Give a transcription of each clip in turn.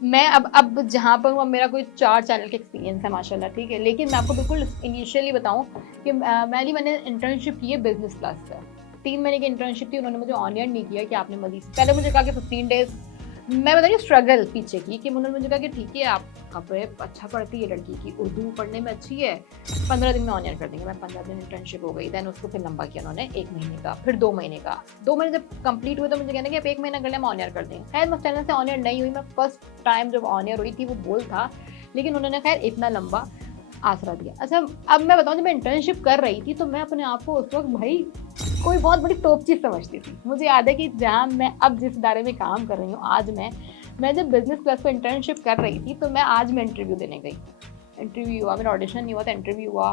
मैं अब जहाँ पर हूँ, अब मेरा कोई 4 चैनल का एक्सपीरियंस है माशाल्लाह, ठीक है। लेकिन मैं आपको बिल्कुल इनिशियली बताऊँ कि मैंने इंटर्नशिप की है बिज़नेस क्लास से। 3 महीने की इंटर्नशिप थी, उन्होंने मुझे ऑन एयर नहीं किया कि आपने मज़ीद पहले मुझे कहा कि 15 डेज़, मैं बता रही हूँ स्ट्रगल पीछे की, कि उन्होंने मुझे कहा कि ठीक है, आप कपड़े अच्छा पढ़ती है लड़की की, उर्दू पढ़ने में अच्छी है, 15 दिन में ऑन एयर कर देंगे। मैं 15 दिन इंटर्नशिप हो गई, देन उसको फिर लंबा किया उन्होंने 1 महीने का, फिर 2 महीने का। 2 महीने जब कंप्लीट हुए तो मुझे कहना कि आप 1 महीना कर लें, हम ऑन एयर कर देंगे। खैर मैं उस चैनल से ऑन एयर नहीं हुई, मैं फर्स्ट टाइम जब ऑन एयर हुई थी वो बोल था, लेकिन उन्होंने खैर इतना लंबा आसरा दिया। अच्छा, अब मैं बताऊँ, जब मैं इंटर्नशिप कर रही थी तो मैं अपने आप को उस वक़्त भाई कोई बहुत बड़ी तोप चीज़ समझती थी। मुझे याद है कि जहाँ मैं अब जिस इदारे में काम कर रही हूँ, आज मैं जब बिज़नेस क्लास पे इंटर्नशिप कर रही थी, तो मैं आज मैं इंटरव्यू देने गई। इंटरव्यू हुआ, मेरा ऑडिशन नहीं हुआ था, इंटरव्यू हुआ।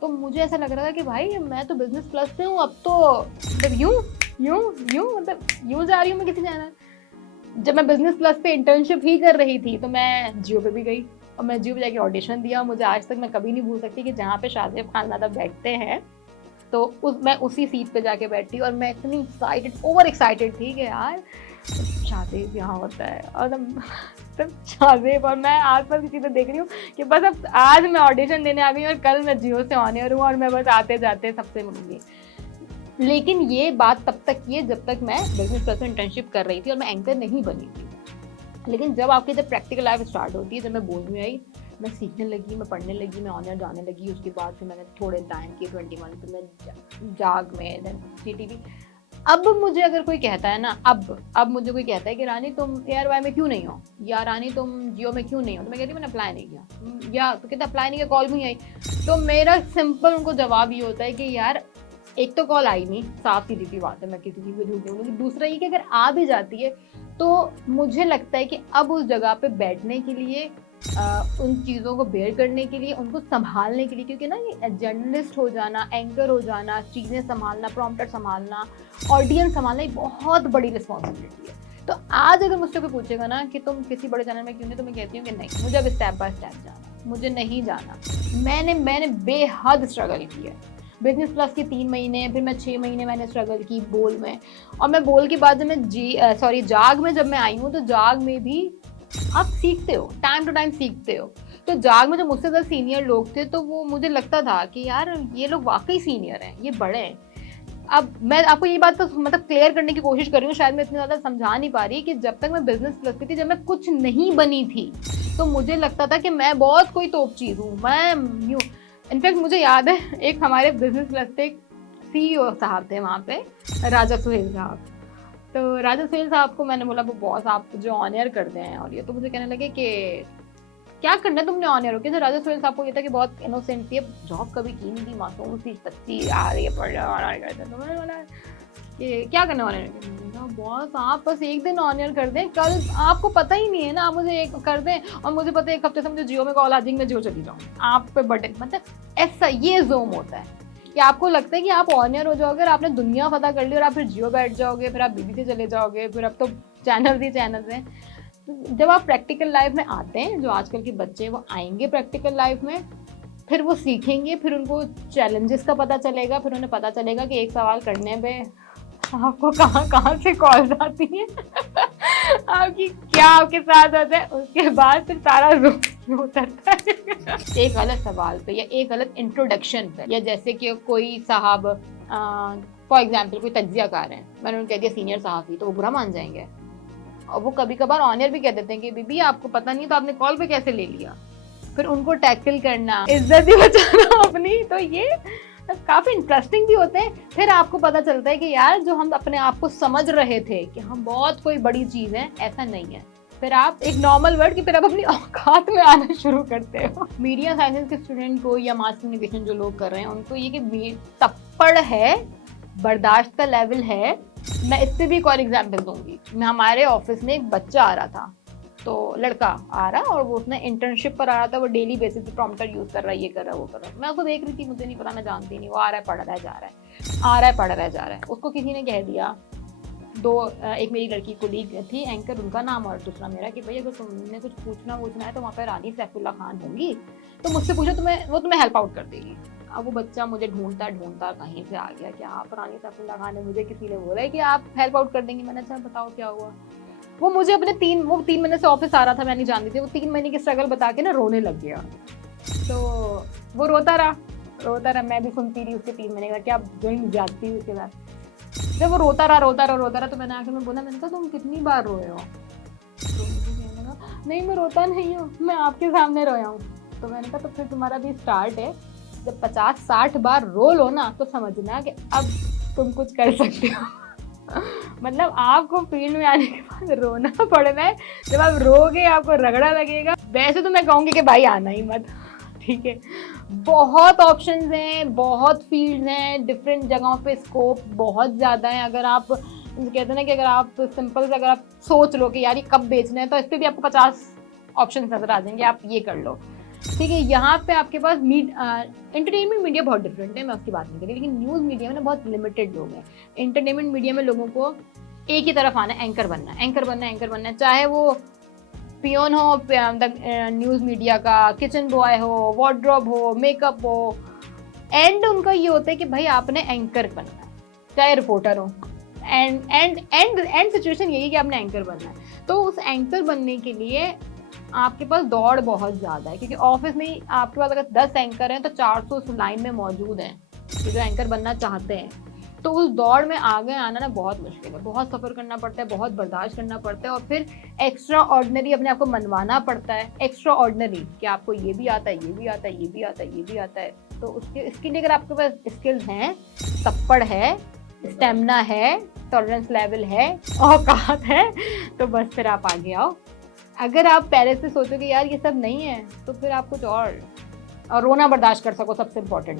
तो मुझे ऐसा लग रहा था कि भाई मैं तो बिज़नेस प्लस पे हूँ, अब तो मतलब यूँ यूँ मतलब यूँ जा रही हूँ मैं किसी चैनल। जब मैं बिज़नेस प्लस पे इंटर्नशिप ही कर रही थी, तो मैं जियो पे भी गई और मैं जियो पे जाके ऑडिशन दिया। मुझे आज तक मैं कभी नहीं भूल सकती कि जहाँ पे शाज़ेब खान ज़्यादा बैठते हैं, तो मैं उसी सीट पे जाके बैठी और मैं इतनी एक्साइटेड, ओवर एक्साइटेड थी कि यार शाज़ेब यहाँ होता है, और तब शाज़ेब और मैं आस-पास की चीज़ें देख रही हूँ कि बस अब आज मैं ऑडिशन देने आ गई और कल मैं जियो से ऑन एयर हूँ और मैं बस आते-जाते सबसे मिलूँगी। लेकिन ये बात तब तक की है जब तक मैं बिज़नेस प्लस में इंटर्नशिप कर रही थी और मैं एंकर नहीं बनी थी। लेकिन जब आपकी जब प्रैक्टिकल लाइफ स्टार्ट होती है, जब मैं बोलने आई, मैं सीखने लगी, मैं पढ़ने लगी, मैं ऑन एयर जाने लगी, उसके बाद फिर मैंने थोड़े टाइम किए 21, फिर मैं जाग में, देन सीटीवी। अब मुझे अगर कोई कहता है ना, अब मुझे कोई कहता है कि रानी तुम एआरवाई में क्यों नहीं हो, या रानी तुम जियो में क्यों नहीं हो, तो मैं कहती हूँ मैंने अप्लाई नहीं किया। या तो कहते अप्लाई नहीं किया, कॉल भी नहीं आई। तो मेरा सिंपल उनको जवाब ये होता है कि यार, एक तो कॉल आई नहीं, साफ सीधी सी बात है, मैं किसी चीज़ को झूठ नहीं बोलूँगी। दूसरा ये कि अगर आ भी जाती है, तो मुझे लगता है कि अब उस जगह पे बैठने के लिए, उन चीज़ों को बेयर करने के लिए, उनको सँभालने के लिए, क्योंकि ना ये जर्नलिस्ट हो जाना, एंकर हो जाना, चीज़ें सँभालना, प्रॉम्प्टर सँभालना, ऑडियंस सँभालना, एक बहुत बड़ी रिस्पॉन्सिबिलिटी है। तो आज अगर मुझसे कोई पूछेगा ना कि तुम किसी बड़े चैनल में क्यों नहीं, तो मैं कहती हूँ कि नहीं, मुझे अब स्टेप बाय स्टेप जाना है, मुझे नहीं जाना। मैंने बेहद स्ट्रगल की है। बिज़नेस प्लस के 3 महीने, फिर मैं 6 महीने मैंने स्ट्रगल की बोल में, और मैं बोल के बाद जब मैं जाग में जब मैं आई हूँ, तो जाग में भी आप सीखते हो, टाइम टू टाइम सीखते हो। तो जाग में जो मुझसे ज़्यादा सीनियर लोग थे, तो वो मुझे लगता था कि यार ये लोग वाक़ई सीनियर हैं, ये बड़े हैं। अब मैं आपको ये बात तो मतलब क्लियर करने की कोशिश कर रही हूँ, शायद मैं इतनी ज़्यादा समझा नहीं पा रही, कि जब तक मैं बिज़नेस प्लस की थी, जब मैं कुछ नहीं बनी थी, तो मुझे लगता था कि मैं बहुत कोई तोप चीज़ हूँ, मैं यूँ। इनफैक्ट मुझे याद है, एक हमारे बिज़नेस प्लस पे एक सीईओ साहब थे वहाँ पे, राजा सुहेल साहब। तो राजा सुहेल साहब को मैंने बोला, वो बॉस आप जो ऑन एयर करते हैं और ये, तो मुझे कहने लगे कि क्या करना है तुमने ऑन एयर होके। तो राजा सुहेल साहब को ये था कि बहुत इनोसेंट थी, जॉब कभी की नहीं थी, मासूम सी बच्ची आ रही है, पढ़ रहा है, ऑन एयर करते हैं। तो मैंने बोला कि क्या करना है ऑन एयर, बॉस आप बस एक दिन ऑन एयर कर दें, कल आपको पता ही नहीं है ना, आप मुझे एक कर दें, और मुझे पता है 1 हफ्ते से मुझे जियो में कॉल आ जाएगी, मैं जियो चली जाऊँ, आप पे बटन, मतलब ऐसा ये ज़ोम होता है कि आपको लगता है कि आप ऑन एयर हो जाओगे और आपने दुनिया फ़तह कर ली, और आप फिर जियो बैठ जाओगे, फिर आप बीबीसी चले जाओगे, फिर अब तो चैनल्स ही चैनल्स हैं। तो जब आप प्रैक्टिकल लाइफ में आते हैं, जो आजकल के बच्चे हैं वो आएँगे प्रैक्टिकल लाइफ में, फिर वो सीखेंगे, फिर उनको चैलेंजेस का पता चलेगा, फिर उन्हें पता चलेगा कि एक सवाल करने पे आपको कहाँ-कहाँ से कॉल्स आती हैं। आपकी क्या आपके साथ होता है, उसके बाद फिर सारा ज़ोर उतरता है। एक गलत सवाल पे या एक गलत इंट्रोडक्शन पे, या जैसे कि कोई साहब फॉर एग्ज़ाम्पल कोई तज्ज़ियाकार हैं, मैंने उन्हें कह दिया सीनियर सहाफ़ी, तो वो बुरा मान जाएँगे। और वो कभी-कभार ऑन एयर भी कह देते हैं कि बीबी आपको पता नहीं तो आपने कॉल पे कैसे ले लिया? फिर उनको टैकल करना, इज़्ज़त ही बचाना अपनी, तो ये काफ़ी इंटरेस्टिंग भी होते हैं। फिर आपको पता चलता है कि यार जो हम अपने आप को समझ रहे थे कि हम बहुत कोई बड़ी चीज़ है, ऐसा नहीं है। फिर आप एक नॉर्मल वर्ड, कि फिर आप अपनी औकात में आना शुरू करते हो। मीडिया साइंसेज़ के स्टूडेंट को या मास कम्युनिकेशन जो लोग कर रहे हैं, उनको ये कि तप्पड़ है, बर्दाश्त का लेवल है। मैं इससे भी एक और एग्ज़ाम्पल दूँगी। मैं हमारे ऑफ़िस में एक बच्चा आ रहा था, तो लड़का आ रहा, और वो उसने इंटर्नशिप पर आ रहा था, वो डेली बेसिस पे प्रॉम्प्टर यूज़ कर रहा है, ये कर रहा है, वो कर रहा है। मैं उसको देख रही थी, मुझे नहीं पता, मैं जानती नहीं, वो आ रहा है, पढ़ रहा है, जा रहा है, आ रहा है, पढ़ रहा है, जा रहा है। उसको किसी ने कह दिया, एक मेरी लड़की कोलीग थी एंकर, उनका नाम और दूसरा मेरा, कि भई अगर तुमने कुछ पूछना-वूछना है तो वहाँ पे रानी सैफुल्ला खान होंगी, तो मुझसे पूछो, वो तुम्हें हेल्प आउट कर देगी। अब वो बच्चा मुझे ढूँढता-ढूँढता कहीं से आ गया कि आप रानी सैफुल्ला खान है, मुझे किसी ने बोला है कि आप हेल्प आउट कर देंगी। मैंने अच्छा बताओ क्या हुआ? वो मुझे अपने 3 महीने से ऑफिस आ रहा था, मैं नहीं जानती थी, वो 3 महीने की स्ट्रगल बता के ना रोने लग गया। तो वो रोता रहा, मैं भी सुनती रही उसके 3 महीने का क्या जोइंग जाती हुई उसके साथ। जब वो रोता रहा तो मैंने आके मैं बोला, मैंने कहा तुम कितनी बार रोए हो? तो मुझे कहने लगा नहीं मैं रोता नहीं हूँ, मैं आपके सामने रोया हूँ। तो मैंने कहा तो फिर तुम्हारा भी स्टार्ट है, जब 50-60 बार रो लो ना तो समझना कि अब तुम कुछ कर सकते हो। मतलब आपको फील्ड में आने के बाद रोना पड़ना है, जब आप रोगे आपको रगड़ा लगेगा। वैसे तो मैं कहूँगी कि भाई आना ही मत, ठीक है। बहुत ऑप्शंस हैं, बहुत फील्ड्स हैं, डिफरेंट जगहों पे स्कोप बहुत ज़्यादा है। अगर आप कहते हैं ना कि अगर आप सिंपल से अगर आप सोच लो कि यार ये कब बेचना है, तो इस पर भी आपको 50 ऑप्शन नजर आ जाएंगे, आप ये कर लो, ठीक है। यहाँ पे आपके पास एंटरटेनमेंट मीडिया बहुत डिफरेंट है, मैं उसकी बात नहीं कर रही, लेकिन न्यूज़ मीडिया में ना बहुत लिमिटेड लोग हैं। एंटरटेनमेंट मीडिया में लोगों को एक ही तरफ आना है, एंकर बनना है, एंकर बनना है, एंकर बनना है, चाहे वो पियोन हो न्यूज़ मीडिया का, किचन बॉय हो, वार्डरोब हो, मेकअप हो, एंड उनका ये होता है कि भाई आपने एंकर बनना है, चाहे रिपोर्टर हो। एंड सिचुएशन यही है कि आपने एंकर बनना है। तो उस एंकर बनने के लिए आपके पास दौड़ बहुत ज़्यादा है, क्योंकि ऑफिस में ही आपके पास अगर 10 एंकर हैं तो 400 उस लाइन में मौजूद हैं जो एंकर बनना चाहते हैं। तो उस दौड़ में आगे आना ना बहुत मुश्किल है, बहुत सफ़र करना पड़ता है, बहुत बर्दाश्त करना पड़ता है, और फिर एक्स्ट्रा ऑर्डिनरी अपने आप को मनवाना पड़ता है। एक्स्ट्रा ऑर्डिनरी कि आपको ये भी आता है, ये भी आता है, ये भी आता है, ये भी आता है। तो इसके लिए अगर आपके पास स्किल्स हैं, तप्पड़ है, स्टेमिना है, टॉलरेंस लेवल है, औकात है, तो बस फिर आप आगे आओ। अगर आप पहले से सोचोगे यार ये सब नहीं है, तो फिर आप कुछ और रोना बर्दाश्त कर सको, सबसे इम्पोर्टेंट